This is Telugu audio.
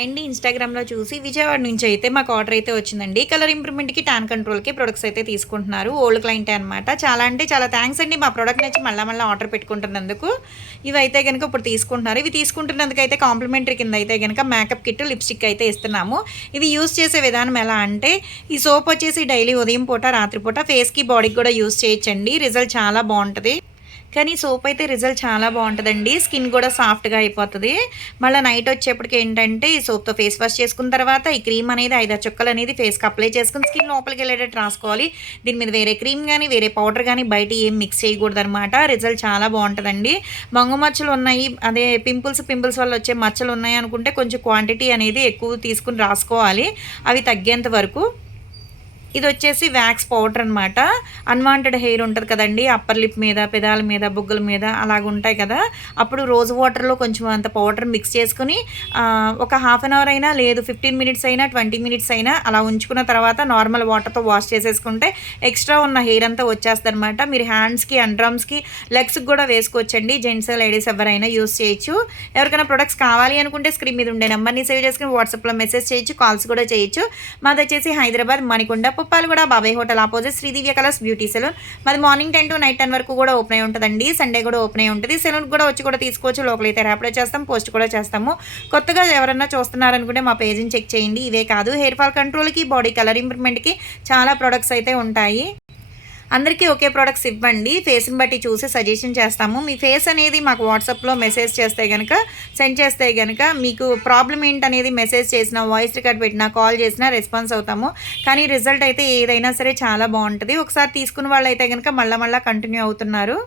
అండి ఇన్‌స్టాగ్రామ్‌లో చూసి విజయవాడ నుంచి అయితే మాకు ఆర్డర్ అయితే వచ్చిందండి. కలర్ ఇంప్రూవ్‌మెంట్‌కి, టాన్ కంట్రోల్‌కి ప్రొడక్ట్స్ అయితే తీసుకుంటున్నారు. ఓల్డ్ క్లయింటే అనమాట. చాలా అంటే చాలా థాంక్స్ అండి. మా ప్రొడక్ట్ నచ్చి మళ్ళా ఆర్డర్ పెట్టుకుంటున్నందుకు. ఇవైతే గనుక ఇప్పుడు తీసుకుంటున్నారు. ఇవి తీసుకుంటున్నందుకైతే కాంప్లిమెంటరీ కింద అయితే గనుక మేకప్ కిట్, లిప్‌స్టిక్ అయితే ఇస్తున్నాము. ఇవి యూజ్ చేసే విధానం ఎలా అంటే ఈ సోప్ వచ్చేసి డైలీ ఉదయం పూట, రాత్రి పూట ఫేస్‌కి, బాడీకి కూడా యూజ్ చేయొచ్చండి. రిజల్ట్ చాలా బావుంటది. కానీ సోప్ అయితే రిజల్ట్ చాలా బావుంటదండి. స్కిన్ గూడా సాఫ్ట్‌గా అయిపోతది. మళ్ళా నైట్ వచ్చేప్పటికి ఏంటంటే, ఈ సోప్‌తో ఫేస్ వాష్ చేసుకున్న తర్వాత, ఈ క్రీమ్ అనేది 5, 6 చుక్కలనేది ఫేస్‌కి అప్లై చేసుకొని, స్కిన్ లోపలికెళ్ళేటట్టు రాసుకోవాలి. దీని మీద వేరే క్రీమ్ గానీ, వేరే పౌడర్ గానీ, బయటియి ఏం మిక్స్ చేయకూడదనమాట. రిజల్ట్ చాలా బావుంటదండి. బంగు మచ్చలున్నాయి, అదే పింపుల్స్ వల్ల వచ్చే మచ్చలున్నాయి అనుకుంటే, కొంచెం క్వాంటిటీ అనేది ఎక్కువ తీసుకొని రాసుకోవాలి. అవి తగ్గేంత వరకు. ఇదొచ్చేసి వ్యాక్స్ పౌడర్ అనమాట. అన్‌వాంటెడ్ హెయిర్ ఉంటది కదండీ! అప్పర్ లిప్ మీద, పెదాల మీద, బుగ్గల మీద అలాగుంటాయి కదా! అప్పుడు రోజ్ వాటర్‌లో కొంచెం అంత పౌడర్ మిక్స్ చేసుకొని ఒక హాఫ్ అన్ అవర్ అయినా లేదు 15 మినిట్స్ అయినా, 20 మినిట్స్ అయినా అలా ఉంచుకున్న తర్వాత నార్మల్ వాటర్‌తో వాష్ చేసేసుకుంటే ఎక్స్‌ట్రా ఉన్న హెయిర్ అంతా వచ్చేస్తదనమాట. మీరు హ్యాండ్స్‌కి, అండర్ ఆర్మ్స్‌కి, లెగ్స్‌కి గూడా వేసుకోవచ్చండి. జెంట్స్, లేడీస్ ఎవరైనా యూజ్ చేయొచ్చు. ఎవరికైనా ప్రొడక్ట్స్ కావాలి అనుకుంటే స్క్రీన్ మీద ఉండే నంబర్‌ని సేవ్ చేసుకొని వాట్సాప్‌లో మెసేజ్ చేయొచ్చు. కాల్స్ కూడా చేయొచ్చు. మాదొచ్చేసి Hyderabad Manikonda Puppalaguda Babai hotel opposite Sridivya colours beauty salon. మాది మార్నింగ్ 10 టు నైట్ 10 వరకు కూడా ఓపెన్ అయి ఉంటదండి. సండే కూడా ఓపెన్ అయి ఉంటది. సెలూన్‌కి కూడా వచ్చి కూడా తీసుకోవచ్చు. లోకల్ అయితే ర్యాపిడో చేస్తాం, పోస్ట్ కూడా చేస్తాము. కొత్తగా ఎవరన్నా చూస్తున్నారనుకుంటే మా పేజ్‌ని చెక్ చేయండి. ఇవే కాదు హెయిర్ ఫాల్ కంట్రోల్‌కి, బాడీ కలర్ ఇంప్రూవ్‌మెంట్‌కి చాలా ప్రొడక్ట్స్ అయితే ఉంటాయి. అందరికీ ఒకే ప్రొడక్ట్స్ ఇవ్వండి. ఫేస్‌ని బట్టి చూసి సజెషన్ చేస్తాము. మీ ఫేస్ అనేది మాకు వాట్సాప్‌లో మెసేజ్ చేస్తే గనక, సెండ్ చేస్తే గనక మీకు ప్రాబ్లమ్ ఏంటనేది మెసేజ్ చేసినా, వాయిస్ రికార్డ్ పెట్టినా, కాల్ చేసినా రెస్పాన్స్ అవుతాము. కానీ రిజల్ట్ అయితే ఏదైనా సరే చాలా బావుంటది. ఒకసారి తీసుకున్న వాళ్ళైతే గనక మళ్ళా కంటిన్యూ అవుతున్నారు.